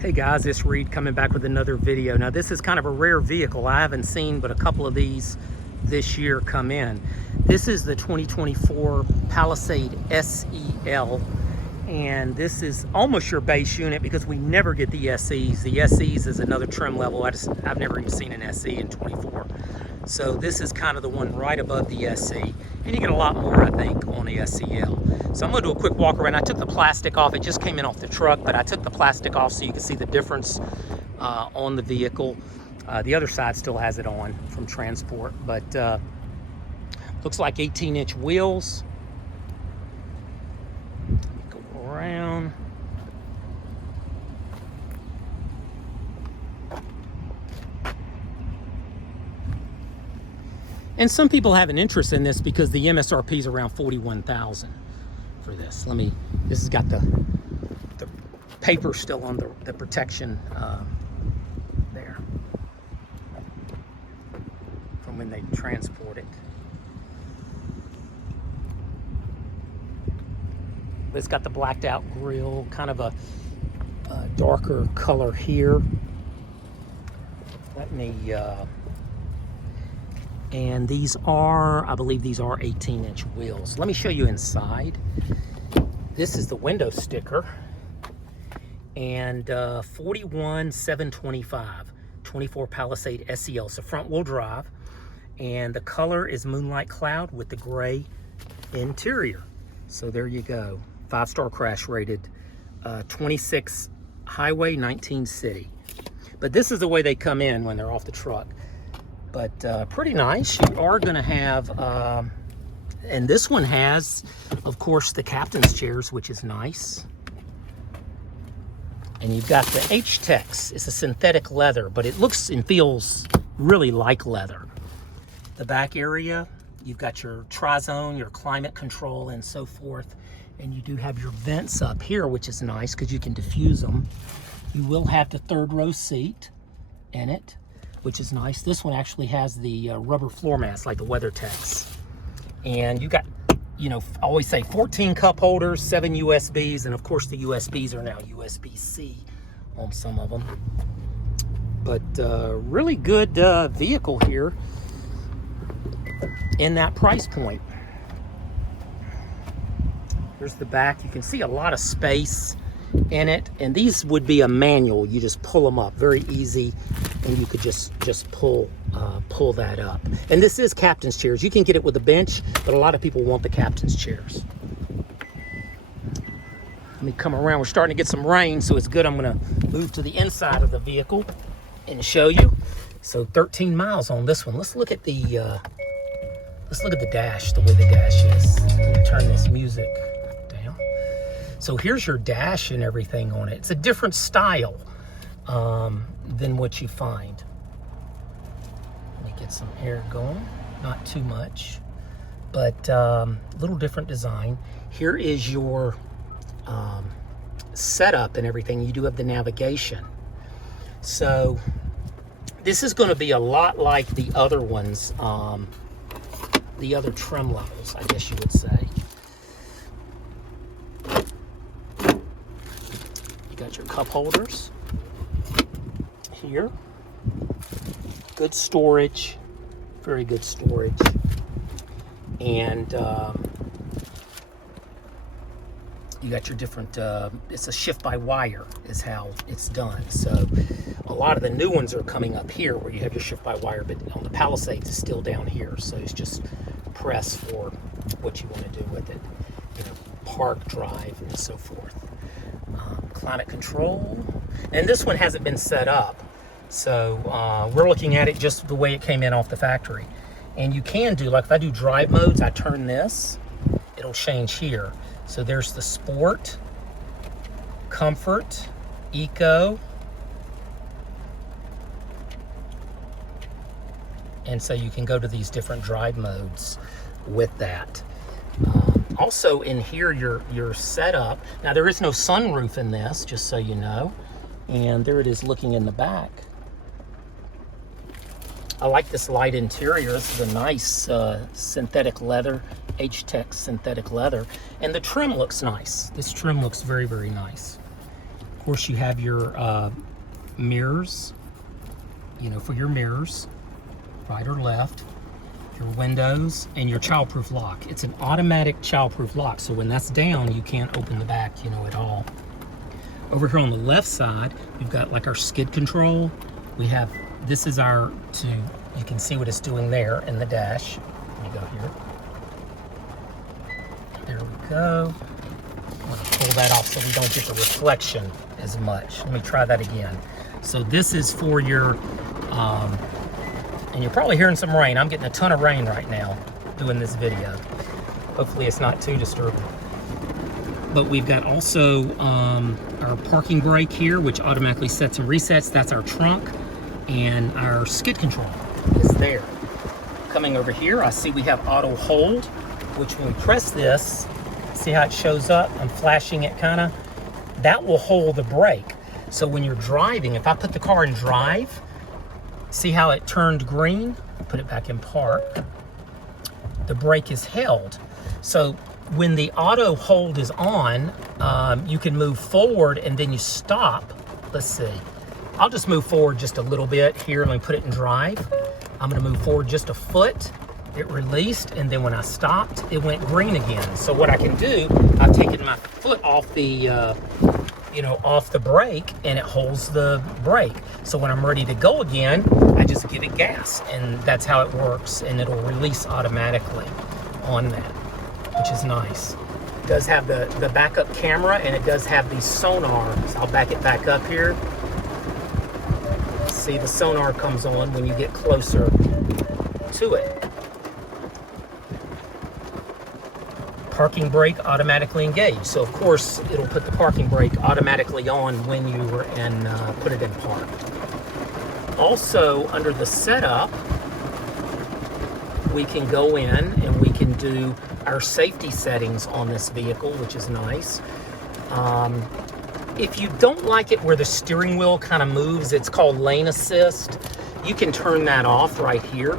Hey guys, it's Reed coming back with another video. Now this is kind of a rare vehicle. I haven't seen but a couple of these this year come in. This is the 2024 Palisade SEL, and this is almost your base unit because we never get the SEs. The SEs is another trim level. I've never even seen an SE in 24. So this is kind of the one right above the SE, and you get a lot more, I think, on the SEL. So I'm going to do a quick walk around. I took the plastic off. It just came in off the truck, but I took the plastic off so you can see the difference on the vehicle. The other side still has it on from transport, but looks like 18-inch wheels. Go around. And some people have an interest in this because the MSRP is around $41,000 for this. This has got the paper still on the protection there from when they transport it. But it's got the blacked out grille, kind of a darker color here. Let me, and these are, I believe these are 18-inch wheels. Let me show you inside. This is the window sticker, and 41,725, 24 Palisade SEL. So front wheel drive, and the color is Moonlight Cloud with the gray interior. So there you go. 5-star crash rated, 26 highway, 19 city. But this is the way they come in when they're off the truck. But pretty nice. You are going to have, and this one has, of course, the captain's chairs, which is nice. And you've got the H-Tex. It's a synthetic leather, but it looks and feels really like leather. The back area, you've got your tri-zone, your climate control, and so forth. And you do have your vents up here, which is nice because you can diffuse them. You will have the third row seat in it, which is nice. This one actually has the rubber floor mats like the WeatherTex. And you got, I always say 14 cup holders, 7 USBs, and of course the USBs are now USB-C on some of them. But really good vehicle here in that price point. Here's the back. You can see a lot of space in it, and these would be a manual. You just pull them up, very easy, and you could just pull that up. And this is captain's chairs. You can get it with a bench, but a lot of people want the captain's chairs. Let me come around. We're starting to get some rain, so it's good. I'm going to move to the inside of the vehicle and show you. So 13 miles on this one. Let's look at the dash, the way the dash is. Let me turn this music down. So here's your dash and everything on it. It's a different style than what you find. Let me get some air going, not too much, but little different design. Here is your setup and everything. You do have the navigation. So this is going to be a lot like the other ones, the other trim levels, I guess you would say. You got your cup holders here. Good storage, very good storage. And you got your different, it's a shift by wire is how it's done. So a lot of the new ones are coming up here where you have your shift by wire, but on the Palisades it's still down here. So it's just press for what you want to do with it. Park, drive, and so forth. Climate control. And this one hasn't been set up. So we're looking at it just the way it came in off the factory. And you can do, like if I do drive modes, I turn this, it'll change here. So there's the sport, comfort, eco. And so you can go to these different drive modes with that. Also in here, your setup. Now there is no sunroof in this, just so you know. And there it is looking in the back. I like this light interior. This is a nice synthetic leather, H-Tex synthetic leather. And the trim looks nice. This trim looks very, very nice. Of course, you have your mirrors, you know, for your mirrors, right or left, your windows, and your childproof lock. It's an automatic childproof lock, so when that's down, you can't open the back, you know, at all. Over here on the left side, we've got like our skid control. We have, this is our, you can see what it's doing there in the dash. Let me go here. There we go. I'm gonna pull that off so we don't get the reflection as much. Let me try that again. So this is for your, and you're probably hearing some rain. I'm getting a ton of rain right now doing this video. Hopefully it's not too disturbing. But we've got also our parking brake here, which automatically sets and resets. That's our trunk, and our skid control is there. Coming over here, I see we have auto hold, which when we press this, see how it shows up? I'm flashing it kind of. That will hold the brake. So when you're driving, if I put the car in drive, see how it turned green? Put it back in park. The brake is held. So when the auto hold is on, you can move forward and then you stop. Let's see. I'll just move forward just a little bit here. Let me put it in drive. I'm gonna move forward just a foot. It released, and then when I stopped, it went green again. So what I can do, I've taken my foot off the, you know, off the brake, and it holds the brake. So when I'm ready to go again, I just give it gas, and that's how it works, and it'll release automatically on that, which is nice. It does have the backup camera, and it does have these sonars. I'll back it back up here. See, the sonar comes on when you get closer to it. Parking brake automatically engaged. So of course, it'll put the parking brake automatically on when you were in, put it in park. Also, under the setup, we can go in and we can do our safety settings on this vehicle, which is nice. If you don't like it where the steering wheel kind of moves, it's called lane assist. You can turn that off right here,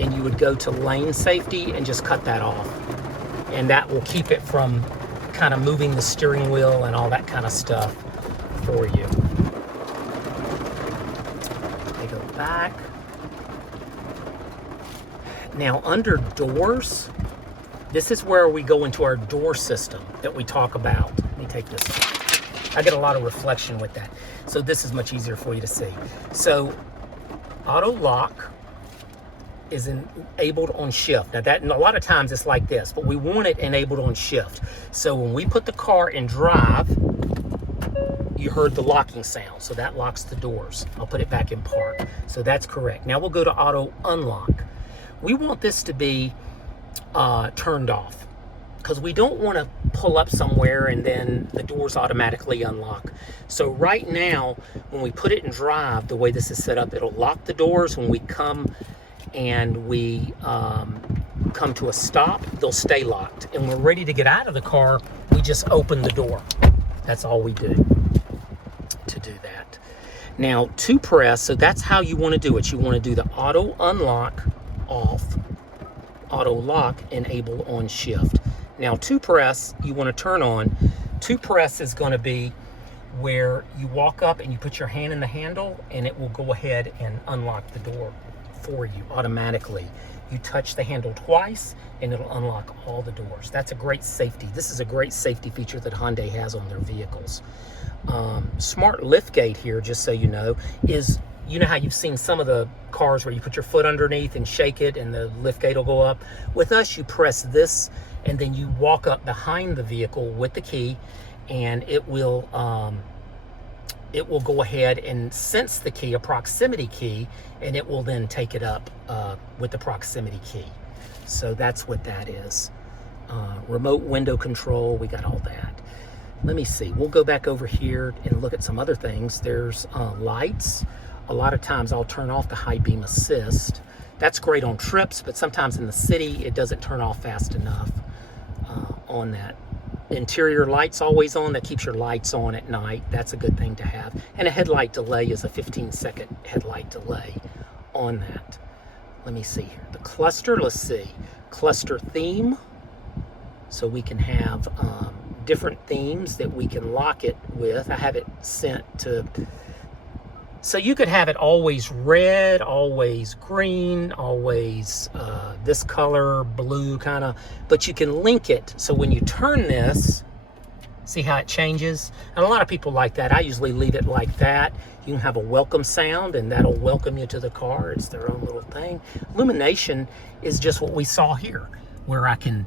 and you would go to lane safety and just cut that off. And that will keep it from kind of moving the steering wheel and all that kind of stuff for you. They go back. Now under doors, this is where we go into our door system that we talk about. Let me take this off. I get a lot of reflection with that. So this is much easier for you to see. So auto lock is enabled on shift. Now that, and a lot of times it's like this, but we want it enabled on shift. So when we put the car in drive, you heard the locking sound. So that locks the doors. I'll put it back in park. So that's correct. Now we'll go to auto unlock. We want this to be turned off because we don't want to pull up somewhere and then the doors automatically unlock. So right now, when we put it in drive, the way this is set up, it'll lock the doors. When we come and we come to a stop, they'll stay locked. And we're ready to get out of the car, we just open the door. That's all we do to do that. Now to press, so that's how you want to do it. You want to do the auto unlock off, auto lock enable on shift. Now to press, you want to turn on. To press is going to be where you walk up and you put your hand in the handle and it will go ahead and unlock the door for you automatically. You touch the handle twice and it'll unlock all the doors. That's a great safety. This is a great safety feature that Hyundai has on their vehicles. Smart liftgate here, just so you know, is, you know how you've seen some of the cars where you put your foot underneath and shake it and the liftgate will go up? With us, you press this and then you walk up behind the vehicle with the key, and it will go ahead and sense the key, a proximity key, and it will then take it up with the proximity key. So that's what that is. Remote window control, we got all that. Let me see, we'll go back over here and look at some other things. There's lights. A lot of times I'll turn off the high beam assist. That's great on trips, but sometimes in the city, it doesn't turn off fast enough on that. Interior lights always on, that keeps your lights on at night. That's a good thing to have. And a headlight delay is a 15-second headlight delay on that. Let me see here. The cluster, let's see. Cluster theme. So we can have different themes that we can lock it with. I have it sent to, so you could have it always red, always green, always this color, blue kind of, but you can link it. So when you turn this, see how it changes? And a lot of people like that. I usually leave it like that. You can have a welcome sound and that'll welcome you to the car. It's their own little thing. Illumination is just what we saw here, where I can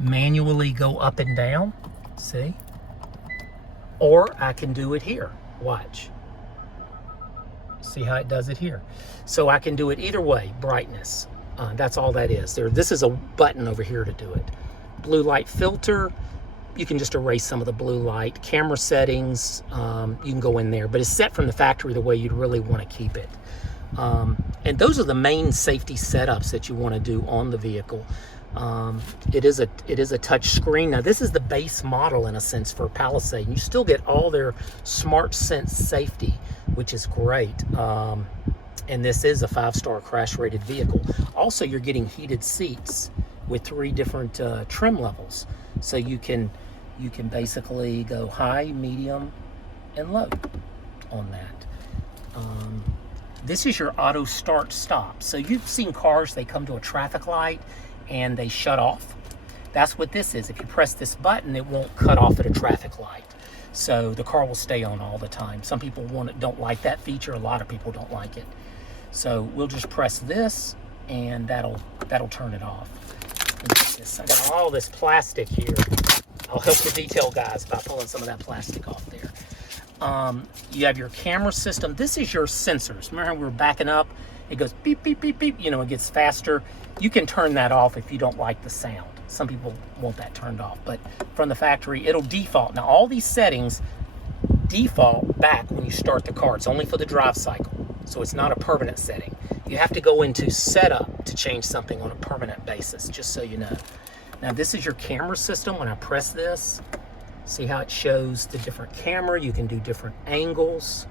manually go up and down, see? Or I can do it here, watch. See how it does it here? So I can do it either way, brightness. That's all that is. This is a button over here to do it. Blue light filter, you can just erase some of the blue light. Camera settings, you can go in there, but it's set from the factory the way you'd really want to keep it. And those are the main safety setups that you want to do on the vehicle. It is a touch screen. Now this is the base model in a sense for Palisade. You still get all their Smart Sense safety, which is great. And this is a 5-star crash rated vehicle. Also, you're getting heated seats with 3 different trim levels. So you can basically go high, medium, and low on that. This is your auto start stop. So you've seen cars, they come to a traffic light and they shut off. That's what this is. If you press this button, it won't cut off at a traffic light. So the car will stay on all the time. Some people don't like that feature. A lot of people don't like it. So we'll just press this and that'll turn it off. I got all this plastic here. I'll help the detail guys by pulling some of that plastic off there. You have your camera system. This is your sensors. Remember we were backing up? It goes beep, beep, beep, beep. You know, it gets faster. You can turn that off if you don't like the sound. Some people want that turned off, but from the factory, it'll default. Now, all these settings default back when you start the car. It's only for the drive cycle, so it's not a permanent setting. You have to go into setup to change something on a permanent basis, just so you know. Now, this is your camera system. When I press this, see how it shows the different camera. You can do different angles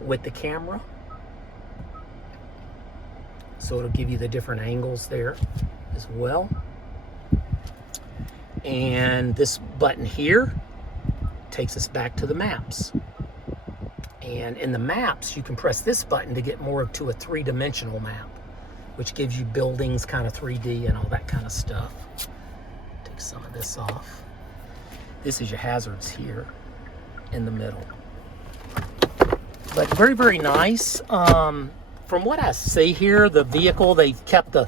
with the camera. So it'll give you the different angles there as well. And this button here takes us back to the maps. And in the maps, you can press this button to get more to a 3-dimensional map, which gives you buildings, kind of 3D and all that kind of stuff. Take some of this off. This is your hazards here in the middle. But very, very nice. From what I see here, the vehicle, they've kept the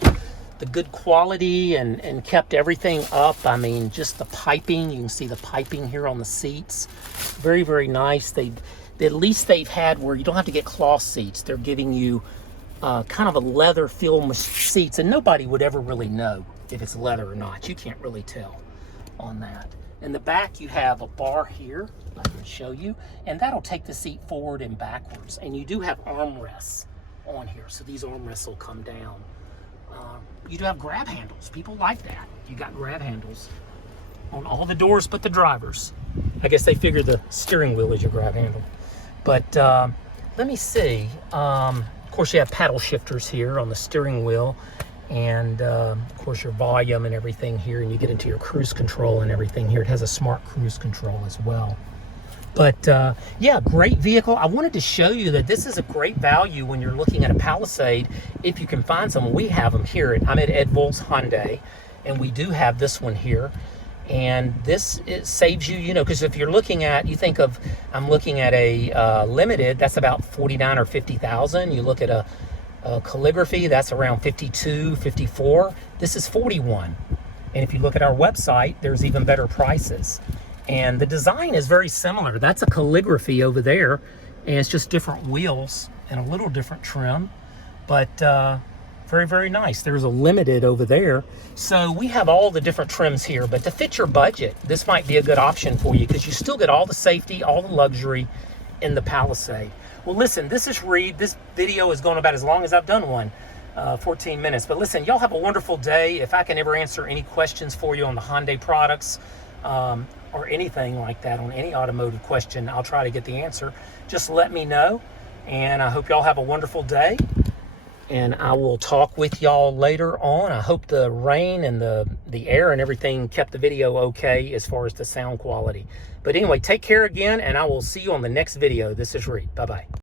good quality and kept everything up. I mean, just the piping, you can see the piping here on the seats. Very, very nice. At least they've had where you don't have to get cloth seats. They're giving you kind of a leather feel seats, and nobody would ever really know if it's leather or not. You can't really tell on that. In the back, you have a bar here, I can show you, and that'll take the seat forward and backwards. And you do have armrests on here, so these armrests will come down. You do have grab handles. People like that. You got grab handles on all the doors but the drivers. I guess they figure the steering wheel is your grab handle. But let me see. Of course, you have paddle shifters here on the steering wheel, and of course your volume and everything here, and you get into your cruise control and everything here. It has a smart cruise control as well. But yeah, great vehicle. I wanted to show you that this is a great value when you're looking at a Palisade, if you can find some. We have them here. I'm at Ed Volz Hyundai, and we do have this one here. And this, it saves you, you know, because if you're looking at, you think of, I'm looking at a Limited, that's about 49 or 50,000. You look at a Calligraphy, that's around 52, 54. This is 41. And if you look at our website, there's even better prices. And the design is very similar. That's a Calligraphy over there, and it's just different wheels and a little different trim, but very, very nice. There's a Limited over there. So we have all the different trims here, but to fit your budget, this might be a good option for you because you still get all the safety, all the luxury in the Palisade. Well, listen, this is Reed. This video is going about as long as I've done one, 14 minutes. But listen, y'all have a wonderful day. If I can ever answer any questions for you on the Hyundai products, or anything like that, on any automotive question, I'll try to get the answer. Just let me know, and I hope y'all have a wonderful day. and I will talk with y'all later on. I hope the rain and the air and everything kept the video okay as far as the sound quality. But anyway, take care again, and I will see you on the next video. This is Reed. Bye-bye.